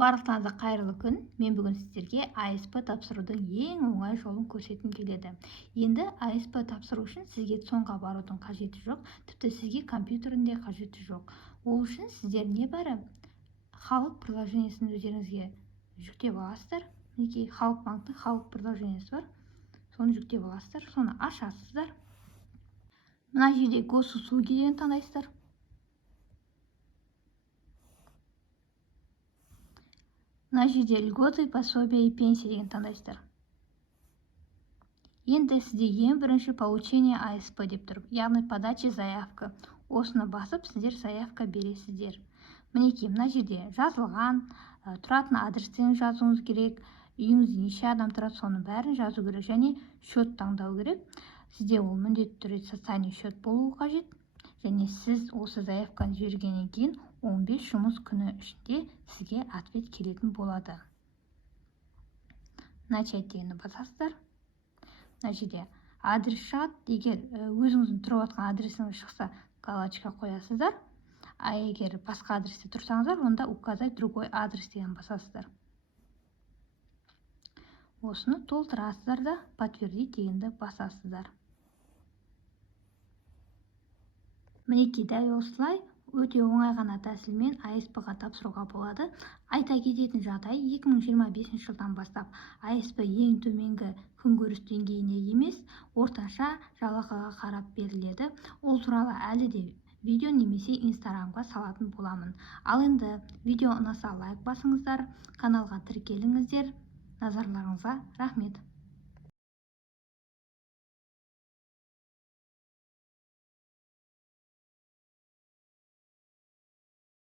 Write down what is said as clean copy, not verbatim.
Барлықтарыңызға қайырлы күн. Мен бүгін сіздерге ASP тапсырудың ең оңай жолын көрсеткім келеді. Енді ASP тапсыру үшін сізге цон-ға барудың қажеті жоқ, тіпті сізге компьютердің де қажеті жоқ. Ол үшін сіздер небәрі халық приложениесін өздеріңізге жүктеп аласыздар. Мінекей халық банктың халық приложениесі бар. Соны жүктеп аласыздар, соны ашасыздар. Мына жерде госуслуги деген таңдайсыздар. Мына жерде льготы, пособия и пенсия деген таңдайсыздар. Енді сізде ең бірінші получение ASP деп тұр, яғни подача заявка. Осыны басып, сіздер заявка бересіздер. Мінекей, мына жерде жазылған, тұратын адрестерін жазуыңыз керек, үйіңізде неше адам тұрады, соның бәрін жазу керек, және счет таңдау керек. Сізде ол міндетті түрде социальный счет болуы қажет. Және сіз осы заявканы жібергеннен кейін 15 жұмыс күні ішінде сізге ответ келетін болады. Начать дегенді басасыздар. Мына жерде адрес шығады. Егер өзіңіздің тұрып жатқан адресіңіз шықса, галочка қоясыздар. А егер басқа адресте тұрсаңыздар, онда указать другой адрес деген басасыздар. Осыны толтырасыздар да подтвердить дегенді басасыздар. Мінекей, дәл осылай өте оңай ғана тәсілмен ASP-ға тапсыруға болады. Айта кететін жағдай, 2025 жылдан бастап ASP ең төменгі күнкөріс деңгейіне емес, орташа жалақыға қарап беріледі. Ол туралы әлі де видео немесе Instagramға салатын боламын. Ал енді видео ұнаса лайк басыңыздар, каналға тіркеліңіздер. Назарларыңызға рахмет.